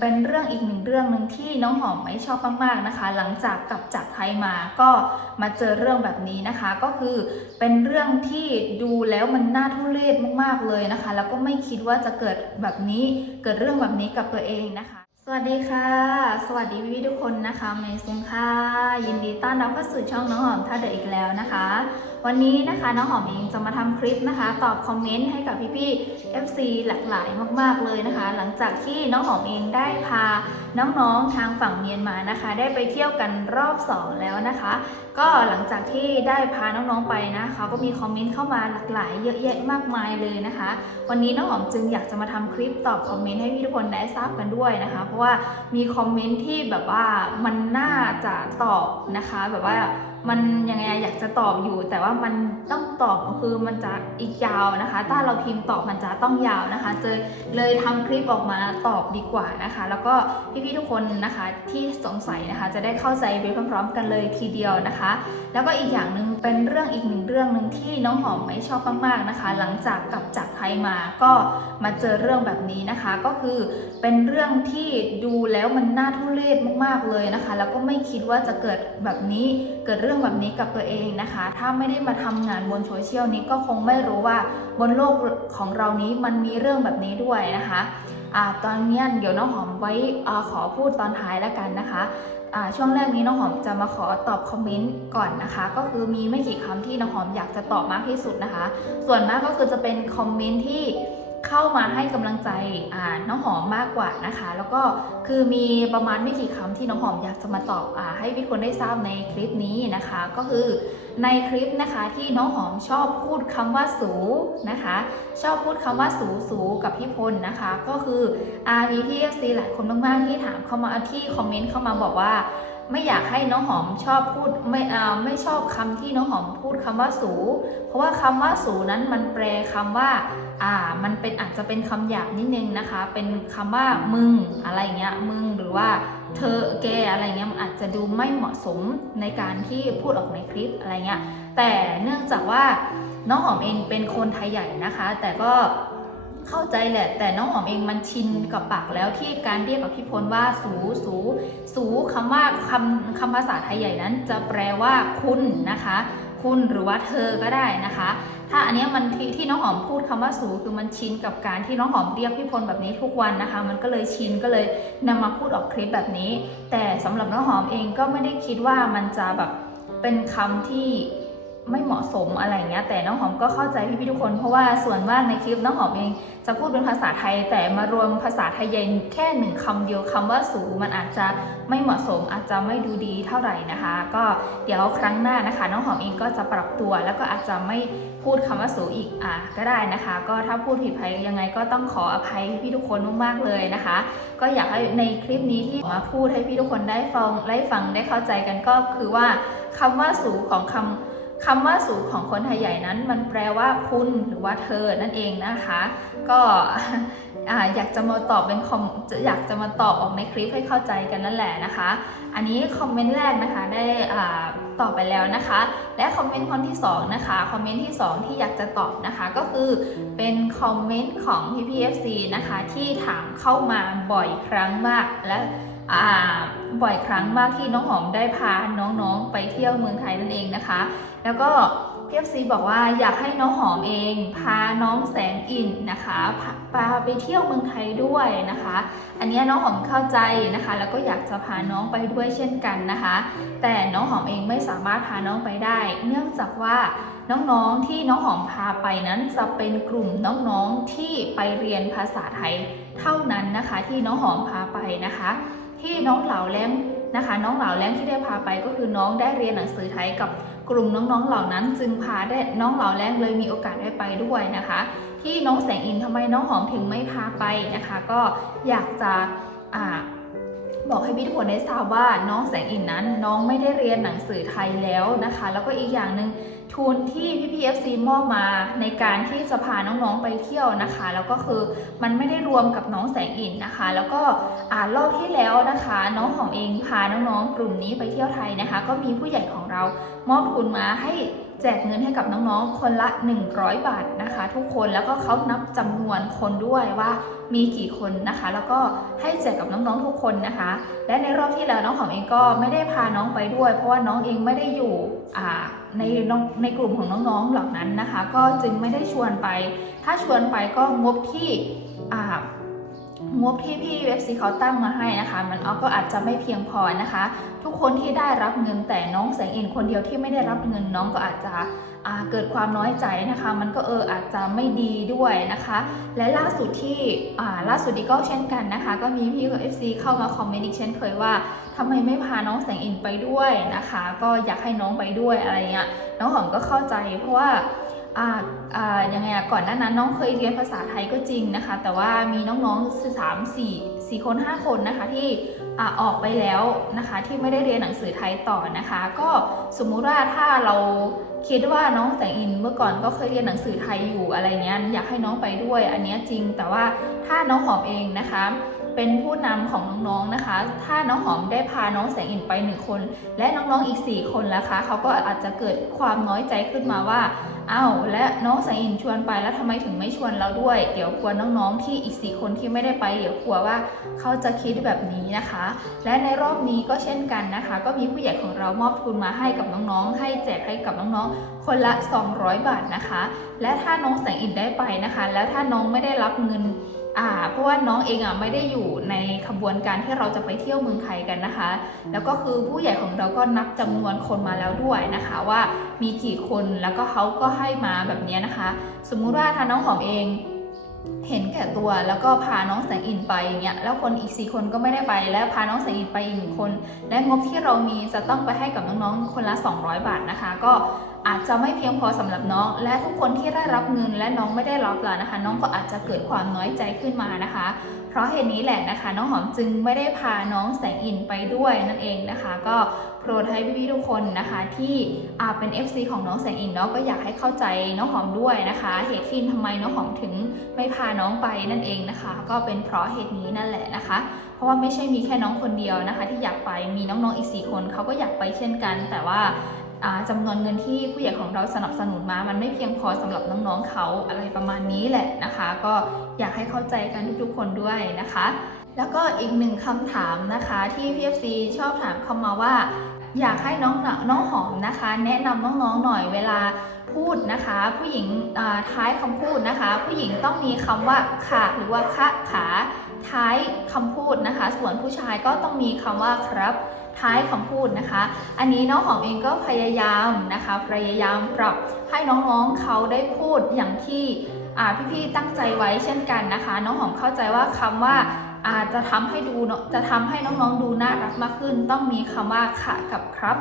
เป็นเรื่องอีกหนึ่งเรื่องหนึ่งที่น้องหอมไม่ชอบมากๆนะคะ หลังจากกลับจากไทยมาก็มาเจอเรื่องแบบนี้นะคะ ก็คือเป็นเรื่องที่ดูแล้วมันน่าทุเรศมากๆเลยนะคะ แล้วก็ไม่คิดว่าจะเกิดแบบนี้เกิดเรื่องแบบนี้กับตัวเองนะคะ สวัสดีค่ะ สวัสดีพี่ๆทุกคนนะคะเมซุงค่ะยินดีต้อนรับเข้าสู่ช่องน้องหอมท่าเดออีกแล้วนะคะวันนี้นะคะน้องหอมเองจะมาทำคลิปนะคะ ตอบคอมเมนต์ให้กับพี่ๆ FC หลากหลายมากๆเลยนะคะ หลังจากที่น้องหอมเองได้พาน้องๆทางฝั่งเมียนมานะคะ ได้ไปเที่ยวกันรอบสองแล้วนะคะ ก็หลังจากที่ได้พาน้องๆไปนะคะก็มีคอมเมนต์เข้ามาหลากหลายเยอะแยะมากมายเลยนะคะ วันนี้น้องหอมจึงอยากจะมาทำคลิปตอบคอมเมนต์ให้พี่ทุกคนได้ทราบกันด้วยนะคะ เพราะว่ามีคอมเมนต์ที่แบบว่ามันน่าจะตอบนะคะแบบว่า มันยังไงอยากจะตอบอยู่ แต่ว่ามันต้องตอบก็คือมันจะอีกยาวนะคะ ถ้าเราพิมพ์ตอบมันจะต้องยาวนะคะเจอเลยทำคลิปออกมาตอบดีกว่านะคะ แล้วก็พี่ๆทุกคนนะคะที่สงสัยนะคะ จะได้เข้าใจไปพร้อมๆ กันเลยทีเดียวนะคะ แล้วก็อีกอย่างหนึ่งเป็นเรื่องอีกหนึ่งเรื่องหนึ่งที่น้องหอมไม่ชอบมากๆนะคะ หลังจากกลับจากไทยมาก็มาเจอเรื่องแบบนี้นะคะ ก็คือเป็นเรื่องที่ดูแล้วมันน่าทุเรศมากๆเลยนะคะ แล้วก็ไม่คิดว่าจะเกิดแบบนี้เกิดเรื่องื่องแบบนี้กับตัวเองนะคะ ถ้าไม่ได้มาทำงานบนโซเชียลนี้ก็คงไม่รู้ว่าบนโลกของเรานี้มันมีเรื่องแบบนี้ด้วยนะคะอ่าตอนนี้เดี๋ยวน้องหอมไว้อขอพูดตอนท้ายแล้วกันนะคะช่วงแรกนี้น้องหอมจะมาขอตอบคอมเมนต์ก่อนนะคะ ก็คือมีไม่กี่คำที่น้องหอมอยากจะตอบมากที่สุดนะคะ ส่วนมากก็คือจะเป็นคอมเมนต์ที่ เข้ามาให้กำลังใจน้องหอมมากกว่านะคะ แล้วก็คือมีประมาณไม่กี่คำที่น้องหอมอยากจะมาตอบอให้พี่คนได้ทราบในคลิปนี้นะคะ ก็คือในคลิปนะคะที่น้องหอมชอบพูดคำว่าสูนะคะ ชอบพูดคำว่าสูสูกับพี่พลนะคะ ก็คืออมีพี่เอฟซีหลายคนมากๆที่ถามเข้ามาที่คอมเมนต์เข้ามาบอกว่า ไม่อยากให้น้องหอมชอบพูดไม่อ่าไม่ชอบคำที่น้องหอมพูดคำว่าสู เพราะว่าคำว่าสูนั้นมันแปลคำว่าอ่ามันเป็นอาจจะเป็นคำหยาบนิดนึงนะคะ เป็นคำว่ามึงอะไรเงี้ยมึงหรือว่าเธอแกอะไรเงี้ยมันอาจจะดูไม่เหมาะสมในการที่พูดออกในคลิปอะไรเงี้ยแต่เนื่องจากว่าน้องหอมเองเป็นคนไทยใหญ่นะคะ แต่ก็ เข้าใจแหละ แต่น้องหอมเองมันชินกับปากแล้วที่การเรียกกับพี่พลว่าสูสูสูคำว่าคำคำภาษาไทยใหญ่นั้น จะแปลว่าคุณนะคะ คุณหรือว่าเธอก็ได้นะคะ ถ้าอันเนี้ยมันทที่น้องหอมพูดคำว่าสูคือมันชินกับการที่น้องหอมเรียกพี่พลแบบนี้ทุกวันนะคะ มันก็เลยชินก็เลยนำมาพูดออกคลิปแบบนี้ แต่สำหรับน้องหอมเองก็ไม่ได้คิดว่ามันจะแบบเป็นคำที่ ไม่เหมาะสมอะไรเงี้ยแต่น้องหอมก็เข้าใจพี่ๆทุกคน เพราะว่าส่วนมากในคลิปน้องหอมเองจะพูดเป็นภาษาไทย แต่มารวมภาษาไทยเย็นแค่หนึ่งคำเดียวคำว่าสูมันอาจจะไม่เหมาะสม อาจจะไม่ดูดีเท่าไหร่นะคะ ก็เดี๋ยวครั้งหน้านะคะ น้องหอมเองก็จะปรับตัวแล้วก็อาจจะไม่พูดคำว่าสูอีกอะก็ได้นะคะ ก็ถ้าพูดผิดไปยังไงก็ต้องขออภัยพี่ทุกคนมากๆเลยนะคะ ก็อยากให้ในคลิปนี้ที่มาพูดให้พี่ทุกคนได้ฟังได้ฟังได้เข้าใจกันก็คือว่าคำว่าสูของคำ คำว่าสูงของคนไทยใหญ่นั้น มันแปลว่าคุณหรือว่าเธอนั่นเองนะคะ ก็อยากจะมาตอบเป็นคอมจะอยากจะมาตอบออกในคลิปให้เข้าใจกันนั่นแหละนะคะ อันนี้คอมเมนต์แรกนะคะได้อ่าตอบไปแล้วนะคะ และคอมเมนต์คนที่สองนะคะคอมเมนต์ที่สองที่อยากจะตอบนะคะก็คือเป็นคอมเมนต์ของ PPFC นะคะที่ถามเข้ามาบ่อยครั้งมากและ บ่อยครั้งมากที่น้องหอมได้พาน้องๆ ไปเที่ยวเมืองไทยนั่นเองนะคะ แล้วก็เพีเอฟซีบอกว่าอยากให้น้องหอมเอง พาน้องแสงอินนะคะพาพาไปเที่ยวเมืองไทยด้วยนะคะ อันนี้น้องหอมเข้าใจนะคะ แล้วก็อยากจะพาน้องไปด้วยเช่นกันนะคะ แต่น้องหอมเองไม่สามารถพาน้องไปได้ เนื่องจากว่าน้องๆที่น้องหอมพาไปนั้นจะเป็นกลุ่มน้องๆที่ไปเรียนภาษาไทยเท่านั้นนะคะ ที่น้องหอมพาไปนะคะ ที่น้องเหลาแล้งนะคะ น้องเหลาแล้งที่ได้พาไปก็คือน้องได้เรียนหนังสือไทยกับกลุ่มน้องๆเหล่านั้น จึงพาได้น้องเหลาแล้งเลยมีโอกาสได้ไปด้วยนะคะ ที่น้องแสงอินทำไมน้องหอมถึงไม่พาไปนะคะ ก็อยากจะอ่า บอกให้พี่ทุกคนได้ทราบว่าน้องแสงอินนั้น น้องไม่ได้เรียนหนังสือไทยแล้วนะคะ แล้วก็อีกอย่างหนึ่งทุนที่พี่พีเอฟซีมอบมาในการที่จะพาน้องๆไปเที่ยวนะคะ แล้วก็คือมันไม่ได้รวมกับน้องแสงอินนะคะ แล้วก็อ่ารอบที่แล้วนะคะ น้องหอมเองพาน้องๆกลุ่มนี้ไปเที่ยวไทยนะคะ ก็มีผู้ใหญ่ของเรามอบทุนมาให้ แจกเงินให้กับน้องๆ คนละ 100 บาทนะคะ ทุกคนแล้วก็เขานับจำนวนคนด้วยว่ามีกี่คนนะคะ แล้วก็ให้แจกกับน้องๆทุกคนนะคะ และในรอบที่แล้วน้องหอมเองก็ไม่ได้พาน้องไปด้วย เพราะว่าน้องเองไม่ได้อยู่ในในกลุ่มของน้องๆเหล่านั้นนะคะ ก็จึงไม่ได้ชวนไป ถ้าชวนไปก็งบที่อ่า งบที่พี่เว็บซีเขาตั้งมาให้นะคะ มันเอก็อาจจะไม่เพียงพอนะคะ ทุกคนที่ได้รับเงินแต่น้องแสงอินคนเดียวที่ไม่ได้รับเงินน้องก็อาจจะเกิดความน้อยใจนะคะ มันก็เอออาจจะไม่ดีด้วยนะคะ และล่าสุดที่ล่าสุดอีกก็เช่นกันนะคะ ก็มีพี่กับ FC เข้ามาคอมเมนต์อีกเช่นเคยว่าทำไมไม่พาน้องแสงอินไปด้วยนะคะ ก็อยากให้น้องไปด้วยอะไรเงี้ยน้องหอมก็เข้าใจเพราะว่า ยังไงอะก่อนหน้านั้นน้องเคยเรียนภาษาไทยก็จริงนะคะ แต่ว่ามีน้องๆสามสี่สี่คนห้าคนนะคะที่อออกไปแล้วนะคะที่ไม่ได้เรียนหนังสือไทยต่อนะคะ ก็สมมุติว่าถ้าเราคิดว่าน้องแสงอินเมื่อก่อนก็เคยเรียนหนังสือไทยอยู่อะไรเงี้ยอยากให้น้องไปด้วยอันเนี้ยจริง แต่ว่าถ้าน้องหอมเองนะคะ เป็นผู้นำของน้องๆนะคะ ถ้าน้องหอมได้พาน้องแสงอินไปหนึ่งคน และน้องๆอีก 4 คนแล้วคะ เขาก็อาจจะเกิดความน้อยใจขึ้นมาว่าอ้าวและน้องแสงอินชวนไปแล้วทำไมถึงไม่ชวนเราด้วย เดี๋ยวกลัวน้องๆที่อีก 4 คนที่ไม่ได้ไป เดี๋ยวกลัวว่าเขาจะคิดแบบนี้นะคะ และในรอบนี้ก็เช่นกันนะคะ ก็มีผู้ใหญ่ของเรามอบทุนมาให้กับน้องๆ ให้แจกให้กับน้องๆ คนละ 200 บาทนะคะ และถ้าน้องแสงอินได้ไปนะคะ แล้วถ้าน้องไม่ได้รับเงิน อ่าเพราะว่าน้องเองอะไม่ได้อยู่ในขบวนการที่เราจะไปเที่ยวเมืองไทยกันนะคะ แล้วก็คือผู้ใหญ่ของเราก็นับจำนวนคนมาแล้วด้วยนะคะ ว่ามีกี่คนแล้วก็เขาก็ให้มาแบบนี้นะคะ สมมุติว่าถ้าน้องหอมเองเห็นแก่ตัวแล้วก็พาน้องแสงอินไปอย่างเงี้ยแล้วคนอีกสี่คนก็ไม่ได้ไป และพาน้องแสงอินไปอีกหนึ่งคน และงบที่เรามีจะต้องไปให้กับน้องๆคนละ 200 บาทนะคะ ก็อาจจะไม่เพียงพอสำหรับน้อง และทุกคนที่ได้รับเงินและน้องไม่ได้รับล่ะนะคะ น้องก็อาจจะเกิดความน้อยใจขึ้นมานะคะ เพราะเหตุนี้แหละนะคะ น้องหอมจึงไม่ได้พาน้องแสงอินไปด้วยนั่นเองนะคะ ก็โปรดให้พี่ๆทุกคนนะคะที่อาเป็น FC ของน้องแสงอินเนาะก็อยากให้เข้าใจน้องหอมด้วยนะคะ เหตุที่ทำไมน้องหอมถึงไม่พาน้องไปนั่นเองนะคะ ก็เป็นเพราะเหตุนี้นั่นแหละนะคะเพราะว่าไม่ใช่มีแค่น้องคนเดียวนะคะ ที่อยากไปมีน้องๆอีก 4 คนเขาก็อยากไปเช่นกัน แต่ว่า อ่าจำนวนเงินที่ผู้ใหญ่ของเราสนับสนุนมา มันไม่เพียงพอสำหรับน้องๆเขาอะไรประมาณนี้แหละนะคะ ก็อยากให้เข้าใจกันทุกๆคนด้วยนะคะ แล้วก็อีกหนึ่งคำถามนะคะที่ PFC ชอบถามเข้ามาว่า อยากให้น้องน้องหอมนะคะ แนะนำน้องๆหน่อยเวลาพูดนะคะ ผู้หญิงท้ายคำพูดนะคะ ผู้หญิงต้องมีคำว่าค่ะหรือว่าคะขาท้ายคำพูดนะคะ ส่วนผู้ชายก็ต้องมีคำว่าครับ ท้ายคำพูดนะคะ อันนี้น้องหอมเองก็พยายามนะคะ พยายามปรับให้น้องๆเขาได้พูดอย่างที่พี่ๆตั้งใจไว้เช่นกันนะคะ น้องหอมเข้าใจว่าคำว่าอาจจะทำให้ดูเนอะจะทำให้น้องๆดูน่ารักมากขึ้น ต้องมีคำว่าค่ะกับครับ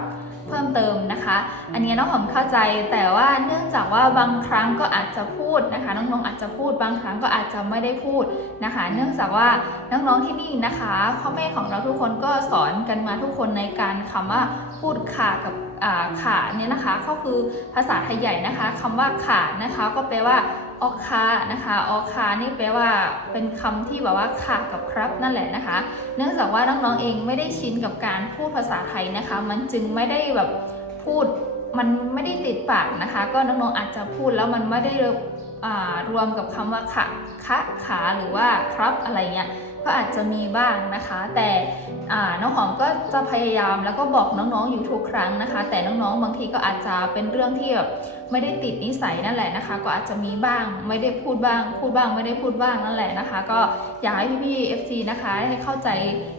เพิ่มเติมนะคะ อันนี้น้องหอมเข้าใจแต่ว่าเนื่องจากว่าบางครั้งก็อาจจะพูดนะคะ น้องๆอาจจะพูดบางครั้งก็อาจจะไม่ได้พูดนะคะ เนื่องจากว่าน้องๆที่นี่นะคะพ่อแม่ของเราทุกคนก็สอนกันมาทุกคนในการคำว่าพูดค่ะกับอ่าเนี่ยนะคะก็คือภาษาไทยใหญ่นะคะคำว่าค่ะนะคะ ก็แปลว่า ออคานะคะออคานี่แปลว่าเป็นคำที่แบบว่าค่ะกับครับนั่นแหละนะคะ เนื่องจากว่าน้องๆเองไม่ได้ชินกับการพูดภาษาไทยนะคะ มันจึงไม่ได้แบบพูดมันไม่ได้ติดปากนะคะ ก็น้องๆอาจจะพูดแล้วมันไม่ได้รวมกับคำว่าค่ะคะขาหรือว่าครับอะไรเงี้ย ก็อาจจะมีบ้างนะคะ แต่อ่าน้องหอมก็จะพยายามแล้วก็บอกน้องๆอยู่ทุกครั้งนะคะ แต่น้องๆบางทีก็อาจจะเป็นเรื่องที่แบบไม่ได้ติดนิสัยนั่นแหละนะคะ ก็อาจจะมีบ้างไม่ได้พูดบ้าง พูดบ้างไม่ได้พูดบ้างนั่นแหละนะคะ ก็อยากให้พี่ๆ FC นะคะได้เข้าใจ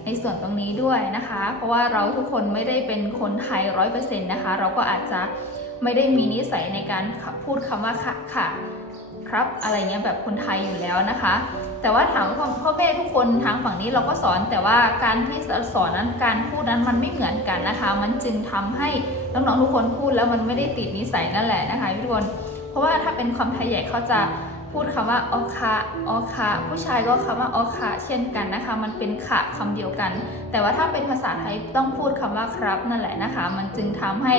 ในส่วนตรงนี้ด้วยนะคะ เพราะว่าเราทุกคนไม่ได้เป็นคนไทยร้อยเปอร์เซ็นต์นะคะ เราก็อาจจะไม่ได้มีนิสัยในการพูดคำว่าค่ะค่ะ ครับอะไรเงี้ยแบบคนไทยอยู่แล้วนะคะ แต่ว่าถามว่าพ่อแม่ทุกคนทางฝั่งนี้เราก็สอนแต่ว่าการที่สอนนั้นการพูดนั้นมันไม่เหมือนกันนะคะ มันจึงทำให้น้องๆทุกคนพูดแล้วมันไม่ได้ติดนิสัยนั่นแหละนะคะทุกคนเพราะว่าถ้าเป็นความไทยใหญ่เขาจะพูดคำว่าออคาออคาผู้ชายก็คำว่าออคาเช่นกันนะคะ มันเป็นขะคำเดียวกัน แต่ว่าถ้าเป็นภาษาไทยต้องพูดคำว่าครับนั่นแหละนะคะ มันจึงทำให้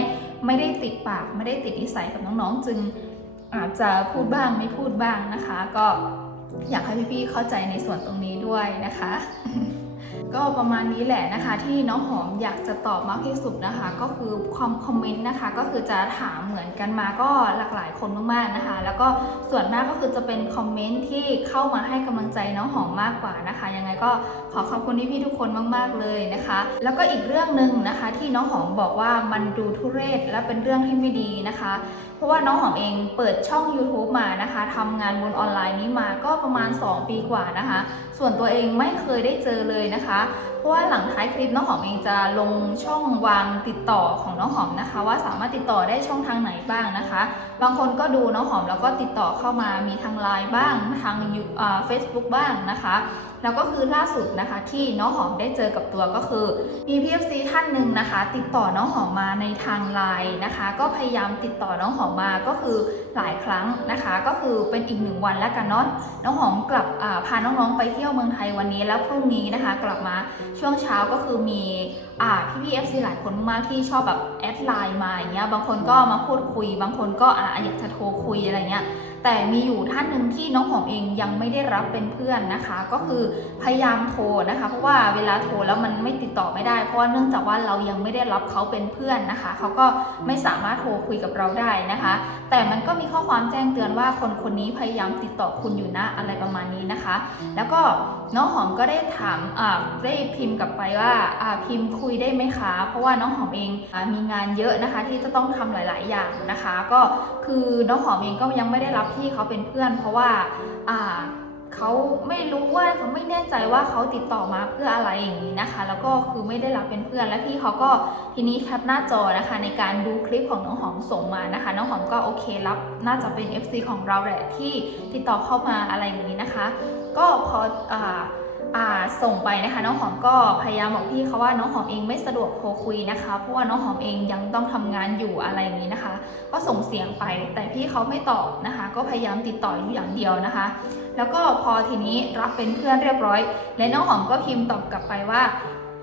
ไม่ได้ติดปากไม่ได้ติดนิสัยกับน้องๆ จึง อาจจะพูดบ้างไม่พูดบ้างนะคะ ก็อยากให้พี่ๆเข้าใจในส่วนตรงนี้ด้วยนะคะ ก็ประมาณนี้แหละนะคะ ที่น้องหอมอยากจะตอบมากที่สุดนะคะ ก็คือความคอมเมนต์นะคะ ก็คือจะถามเหมือนกันมาก็หลากหลายคนมากๆนะคะ แล้วก็ส่วนมากก็คือจะเป็นคอมเมนต์ที่เข้ามาให้กำลังใจน้องหอมมากกว่านะคะ ยังไงก็ขอขอบคุณพี่ๆทุกคนมากๆเลยนะคะ แล้วก็อีกเรื่องหนึ่งนะคะ ที่น้องหอมบอกว่ามันดูทุเรศและเป็นเรื่องที่ไม่ดีนะคะ เพราะว่าน้องหอมเองเปิดช่อง YouTube มานะคะทำงานบนออนไลน์นี้มาก็ประมาณ 2 ปีกว่านะคะ ส่วนตัวเองไม่เคยได้เจอเลยนะคะ เพราะว่าหลังท้ายคลิปน้องหอมเองจะลงช่องวางติดต่อของน้องหอมนะคะ ว่าสามารถติดต่อได้ช่องทางไหนบ้างนะคะ บางคนก็ดูน้องหอมแล้วก็ติดต่อเข้ามามีทางไลน์บ้างทางเฟซบุ๊กบ้างนะคะแล้วก็คือล่าสุดนะคะที่น้องหอมได้เจอกับตัวก็คือ มี PFC ท่านหนึ่งนะคะ ติดต่อน้องหอมมาในทางไลน์นะคะ ก็พยายามติดต่อน้องหอมมาก็คือหลายครั้งนะคะ ก็คือเป็นอีกหนึ่งวันแล้วกันเนาะน้องหอมกลับพาน้องๆไปเที่ยวเมืองไทยวันนี้แล้วพรุ่งนี้นะคะ กลับมาช่วงเช้าก็คือมีอพี่พี่เอฟซีหลายคนมากที่ชอบแบบแอดไลน์มาอย่างเงี้ยบางคนก็มาพูดคุย บางคนก็ออยากจะโทรคุยอะไรเงี้ย แต่มีอยู่ท่านหนึ่งที่น้องหอมเองยังไม่ได้รับเป็นเพื่อนนะคะ ก็คือพยายามโทรนะคะ เพราะว่าเวลาโทรแล้วมันไม่ติดต่อไม่ได้ เพราะว่าเนื่องจากว่าเรายังไม่ได้รับเขาเป็นเพื่อนนะคะ เขาก็ไม่สามารถโทรคุยกับเราได้นะคะ แต่มันก็มีข้อความแจ้งเตือนว่าคนคนนี้พยายามติดต่อคุณอยู่นะอะไรประมาณนี้นะคะ แล้วก็น้องหอมก็ได้ถามได้พิมพ์กลับไปว่าพิมพ์คุยได้ไหมคะ เพราะว่าน้องหอมเองอมีงานเยอะนะคะที่จะต้องทำหลาย ๆ อย่างนะคะ ก็คือน้องหอมเองก็ยังไม่ได้รับพี่เขาเป็นเพื่อน เพราะว่าอ่าเขาไม่รู้ว่าเขาไม่แน่ใจว่าเขาติดต่อมาเพื่ออะไรอย่างนี้นะคะ แล้วก็คือไม่ได้รับเป็นเพื่อนและพี่เขาก็ทีนี้แคปหน้าจอนะคะ ในการดูคลิปของน้องหอมส่งมานะคะ น้องหอมก็โอเครับน่าจะเป็น FC ของเราแหละที่ติดต่อเข้ามาอะไรอย่างนี้นะคะ ก็พออ่าอ่า ส่งไปนะคะน้องหอมก็พยายามบอกพี่เขาว่าน้องหอมเองไม่สะดวกโทรคุยนะคะเพราะว่าน้องหอมเองยังต้องทำงานอยู่อะไรอย่างนี้นะคะ ก็ส่งเสียงไปแต่พี่เขาไม่ตอบนะคะ ก็พยายามติดต่ออยู่อย่างเดียวนะคะ แล้วก็พอทีนี้รับเป็นเพื่อนเรียบร้อย และน้องหอมก็พิมพ์ตอบกลับไปว่า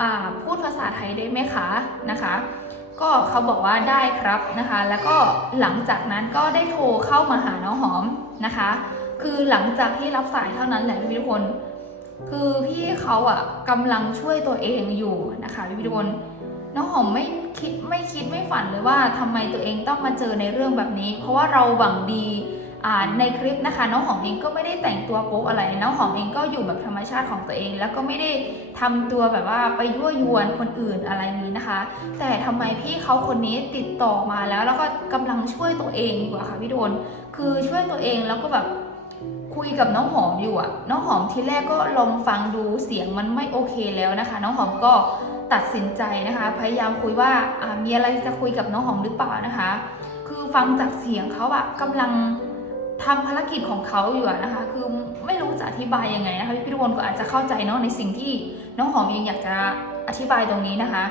อ่าพูดภาษาไทยได้ไหมคะนะคะก็เขาบอกว่าได้ครับนะคะ แล้วก็หลังจากนั้นก็ได้โทรเข้ามาหาน้องหอมนะคะ คือหลังจากที่รับสายเท่านั้นแหละพี่ทุกคน คือพี่เขาอะกำลังช่วยตัวเองอยู่นะคะพี่ทุกคนน้องหอมไม่คิดไม่คิดไม่ฝันเลยว่าทำไมตัวเองต้องมาเจอในเรื่องแบบนี้ เพราะว่าเราหวังดีในคลิปนะคะ น้องหอมเองก็ไม่ได้แต่งตัวโป๊อะไร น้องหอมเองก็อยู่แบบธรรมชาติของตัวเอง แล้วก็ไม่ได้ทำตัวแบบว่าไปยั่วยวนคนอื่นอะไรนี้นะคะ แต่ทำไมพี่เขาคนนี้ติดต่อมาแล้ว แล้วก็กำลังช่วยตัวเองดีกว่าค่ะพี่โดนคือช่วยตัวเองแล้วก็แบบ คุยกับน้องหอมอยู่อะน้องหอมทีแรกก็ลองฟังดูเสียงมันไม่โอเคแล้วนะคะ น้องหอมก็ตัดสินใจนะคะ พยายามคุยว่าามีอะไรจะคุยกับน้องหอมหรือเปล่านะคะ คือฟังจากเสียงเขาอะกำลังทำภารกิจของเขาอยู่นะคะ คือไม่รู้จะอธิบายยังไงนะคะพี่ทุกคนก็อาจจะเข้าใจเนาะในสิ่งที่น้องหอมเองอยากจะอธิบายตรงนี้นะคะ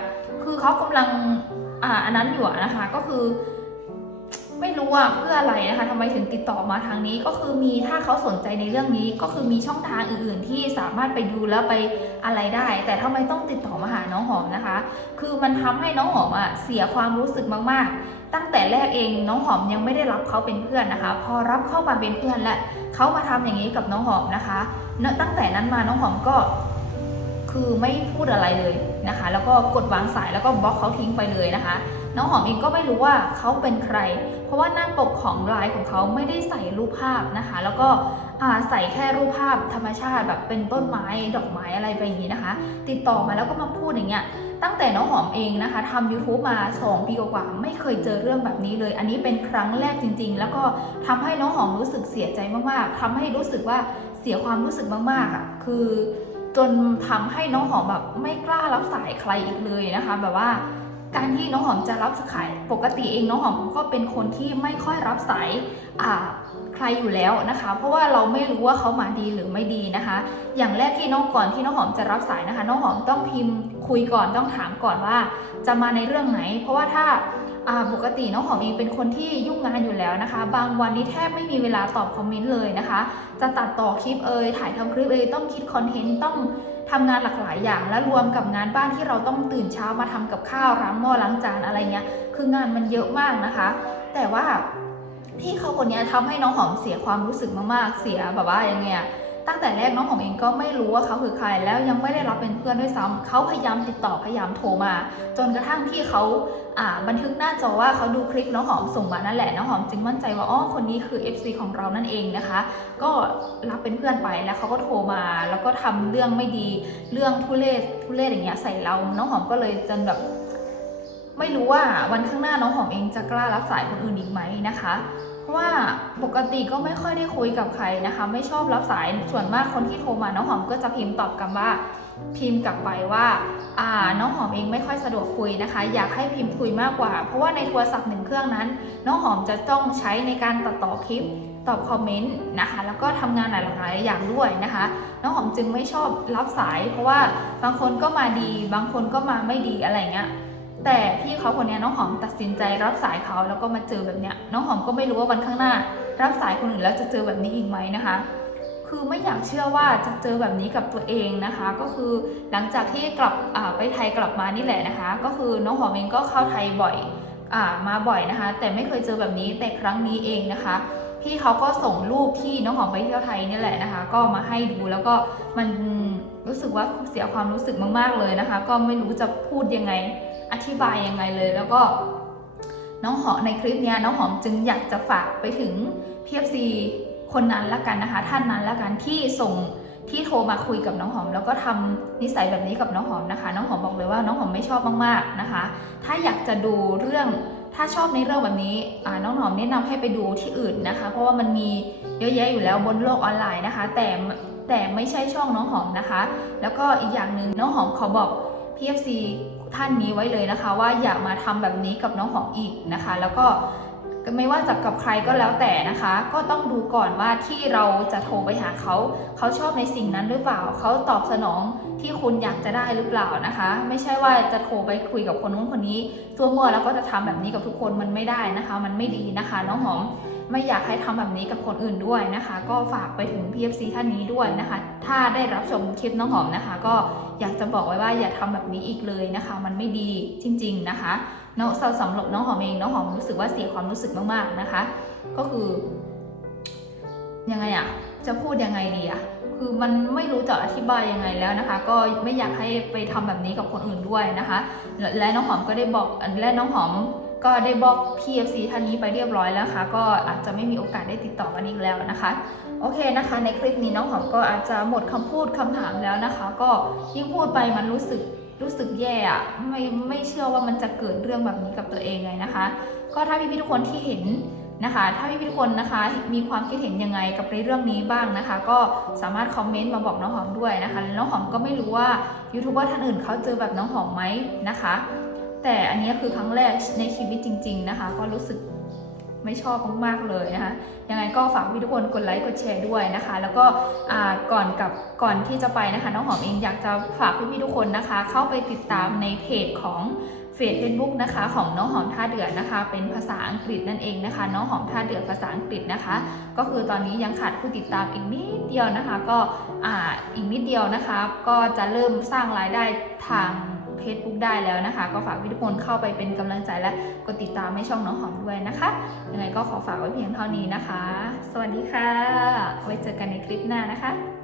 คือเขากำลังอ่าอันนั้นอยู่นะคะ ก็คือ ไม่รู้ว่าเพื่ออะไรนะคะทำไมถึงติดต่อมาทางนี้ก็คือมีถ้าเขาสนใจในเรื่องนี้ก็คือมีช่องทางอื่นๆ ที่สามารถไปดูแล้วไปอะไรได้ แต่ทำไมต้องติดต่อมาหาน้องหอมนะคะ คือมันทำให้น้องหอมอะเสียความรู้สึกมากๆ ตั้งแต่แรกเองน้องหอมยังไม่ได้รับเขาเป็นเพื่อนนะคะ พอรับเข้ามาเป็นเพื่อนและเขามาทำอย่างนี้กับน้องหอมนะคะตั้งแต่นั้นมาน้องหอมก็คือไม่พูดอะไรเลยนะคะ แล้วก็กดวางสายแล้วก็บล็อกเขาทิ้งไปเลยนะคะ น้องหอมเองก็ไม่รู้ว่าเขาเป็นใคร เพราะว่าหน้าปกของไลน์ของเขาไม่ได้ใส่รูปภาพนะคะ แล้วก็ใส่แค่รูปภาพธรรมชาติแบบเป็นต้นไม้ดอกไม้อะไรไปอย่างนี้นะคะ ติดต่อมาแล้วก็มาพูดอย่างเงี้ยตั้งแต่น้องหอมเองนะคะทำ YouTube มา 2 ปีกว่าไม่เคยเจอเรื่องแบบนี้เลย อันนี้เป็นครั้งแรกจริง ๆ แล้วก็ทำให้น้องหอมรู้สึกเสียใจมากๆทำให้รู้สึกว่าเสียความรู้สึกมากๆอะคือจนทำให้น้องหอมแบบไม่กล้ารับสายใครอีกเลยนะคะ แบบว่า การที่น้องหอมจะรับสายปกติเองน้องหอมก็เป็นคนที่ไม่ค่อยรับสายใครอยู่แล้วนะคะ เพราะว่าเราไม่รู้ว่าเขามาดีหรือไม่ดีนะคะ อย่างแรกที่น้องก่อนที่น้องหอมจะรับสายนะคะ น้องหอมต้องพิมพ์คุยก่อนต้องถามก่อนว่า จะมาในเรื่องไหน เพราะว่าถ้าอ่าปกติน้องหอมเองเป็นคนที่ยุ่งงานอยู่แล้วนะคะ บางวันนี้แทบไม่มีเวลาตอบคอมเมนต์เลยนะคะ จะตัดต่อคลิปเอ่ยถ่ายทำคลิปเอ่ยต้องคิดคอนเทนต์ต้อง ทำงานหลากหลายอย่าง และรวมกับงานบ้านที่เราต้องตื่นเช้ามาทำกับข้าวล้างหม้อล้างจานอะไรเงี้ย คืองานมันเยอะมากนะคะ แต่ว่าพี่เขาคนนี้ทำให้น้องหอมเสียความรู้สึกมากๆ เสียแบบว่ายังไงอะ ตั้งแต่แรกน้องหอมเองก็ไม่รู้ว่าเขาคือใคร แล้วยังไม่ได้รับเป็นเพื่อนด้วยซ้ำเขาพยายามติดต่อพยายามโทรมา จนกระทั่งที่เขาอ่าบันทึกหน้าจอว่าเขาดูคลิปน้องหอมส่งมานั่นแหละน้องหอมจึงมั่นใจว่าอ๋อคนนี้คือ FC ของเรานั่นเองนะคะ ก็รับเป็นเพื่อนไปแล้วเขาก็โทรมา แล้วก็ทำเรื่องไม่ดีเรื่องทุเรศทุเรศอย่างเงี้ยใส่เราน้องหอมก็เลยจนแบบไม่รู้ว่าวันข้างหน้าน้องหอมเองจะกล้ารับสายคนอื่นอีกไหมนะคะ เพราะว่าปกติก็ไม่ค่อยได้คุยกับใครนะคะ ไม่ชอบรับสายส่วนมากคนที่โทรมาน้องหอมก็จะพิมพ์ตอบกลับว่าพิมพ์กลับไปว่าอ่าน้องหอมเองไม่ค่อยสะดวกคุยนะคะ อยากให้พิมพ์คุยมากกว่า เพราะว่าในโทรศัพท์หนึ่งเครื่องนั้น น้องหอมจะต้องใช้ในการตัดต่อคลิปตอบคอมเมนต์นะคะ แล้วก็ทำงานหลายๆอย่างด้วยนะคะ น้องหอมจึงไม่ชอบรับสาย เพราะว่าบางคนก็มาดี บางคนก็มาไม่ดีอะไรเงี้ย แต่พี่เขาคนนี้น้องหอมตัดสินใจรับสายเขาแล้วก็มาเจอแบบเนี้ยน้องหอมก็ไม่รู้ว่าวันข้างหน้า รับสายคนอื่นแล้วจะเจอแบบนี้อีกไหมนะคะ คือไม่อยากเชื่อว่าจะเจอแบบนี้กับตัวเองนะคะ ก็คือหลังจากที่กลับไปไทยกลับมานี่แหละนะคะ ก็คือน้องหอมเองก็เข้าไทยบ่อยอมาบ่อยนะคะ แต่ไม่เคยเจอแบบนี้แต่ครั้งนี้เองนะคะพี่เขาก็ส่งรูปที่น้องหอมไปเที่ยวไทยนี่แหละนะคะ ก็มาให้ดูแล้วก็มันรู้สึกว่าเสียความรู้สึกมากๆเลยนะคะ ก็ไม่รู้จะพูดยังไง อธิบายยังไงเลยแล้วก็ น้องหอมในคลิปเนี้ยน้องหอมจึงอยากจะฝากไปถึงพีเอฟซีคนนั้นละกันนะคะ ท่านนั้นละกันที่ส่งที่โทรมาคุยกับน้องหอม แล้วก็ทำนิสัยแบบนี้กับน้องหอมนะคะ น้องหอมบอกเลยว่าน้องหอมไม่ชอบมากๆนะคะ ถ้าอยากจะดูเรื่องถ้าชอบในเรื่องแบบนี้อ่าน้องหอมแนะนำให้ไปดูที่อื่นนะคะ เพราะว่ามันมีเยอะแยะอยู่แล้วบนโลกออนไลน์นะคะ แต่แต่ไม่ใช่ช่องน้องหอมนะคะ แล้วก็อีกอย่างหนึ่งน้องหอมขอบอก PFC ท่านนี้ไว้เลยนะคะ ว่าอย่ามาทำแบบนี้กับน้องหอมอีกนะคะ แล้วก็ไม่ว่าจะกับใครก็แล้วแต่นะคะ ก็ต้องดูก่อนว่าที่เราจะโทรไปหาเขา เขาชอบในสิ่งนั้นหรือเปล่า เขาตอบสนองที่คุณอยากจะได้หรือเปล่านะคะ ไม่ใช่ว่าจะโทรไปคุยกับคนนู้นคนนี้ตัวเมื่อแล้วก็จะทำแบบนี้กับทุกคนมันไม่ได้นะคะ มันไม่ดีนะคะ น้องหอม ไม่อยากให้ทำแบบนี้กับคนอื่นด้วยนะคะ ก็ฝากไปถึง PFC ท่านนี้ด้วยนะคะ ถ้าได้รับชมคลิปน้องหอมนะคะ ก็อยากจะบอกไว้ว่าอย่าทำแบบนี้อีกเลยนะคะ มันไม่ดีจริง ๆนะคะน้องสำหรับน้องหอมเองน้องหอมรู้สึกว่าเสียความรู้สึกมากๆนะคะ ก็คือยังไงอะจะพูดยังไงดีอะคือมันไม่รู้จะอธิบายยังไงแล้วนะคะ ก็ไม่อยากให้ไปทำแบบนี้กับคนอื่นด้วยนะคะ และน้องหอมก็ได้บอกและน้องหอม ก็ได้บอก PFC ท่านนี้ไปเรียบร้อยแล้วค่ะ ก็อาจจะไม่มีโอกาสได้ติดต่อกันอีกแล้วนะคะ โอเคนะคะ ในคลิปนี้น้องหอมก็อาจจะหมดคำพูดคำถามแล้วนะคะ ก็ยิ่งพูดไปมันรู้สึกรู้สึกแย่อะไม่ไม่เชื่อว่ามันจะเกิดเรื่องแบบนี้กับตัวเองเลยนะคะ ก็ถ้าพี่ๆทุกคนที่เห็นนะคะ ถ้าพี่ๆทุกคนนะคะมีความคิดเห็นยังไงกับในเรื่องนี้บ้างนะคะ ก็สามารถคอมเมนต์มาบอกน้องหอมด้วยนะคะแล้วน้องหอมก็ไม่รู้ว่ายูทูบเบอร์ท่านอื่นเขาเจอแบบน้องหอมไหมนะคะ แต่อันนี้คือครั้งแรกในชีวิตจริง ๆนะคะ ก็รู้สึกไม่ชอบมากๆเลยนะคะ ยังไงก็ฝากพี่ทุกคนกดไลค์กดแชร์ด้วยนะคะ แล้วก็ก่อนกับก่อนที่จะไปนะคะน้องหอมเองอยากจะฝากพี่ๆทุกคนนะคะ เข้าไปติดตามในเพจของเฟซเฟซบุ๊กนะคะของน้องหอมท่าเดือดนะคะ เป็นภาษาอังกฤษนั่นเองนะคะ น้องหอมท่าเดือดภาษาอังกฤษนะคะ ก็คือตอนนี้ยังขาดผู้ติดตามอีกนิดเดียวนะคะ ก็ออีกนิดเดียวนะคะ ก็จะเริ่มสร้างรายได้ทาง Facebook ได้แล้วนะคะ ก็ฝากพี่ทุกคนเข้าไปเป็นกำลังใจและกดติดตามให้ช่องน้องหอมด้วยนะคะยังไงก็ขอฝากไว้เพียงเท่านี้นะคะ สวัสดีค่ะ ไว้เจอกันในคลิปหน้านะคะ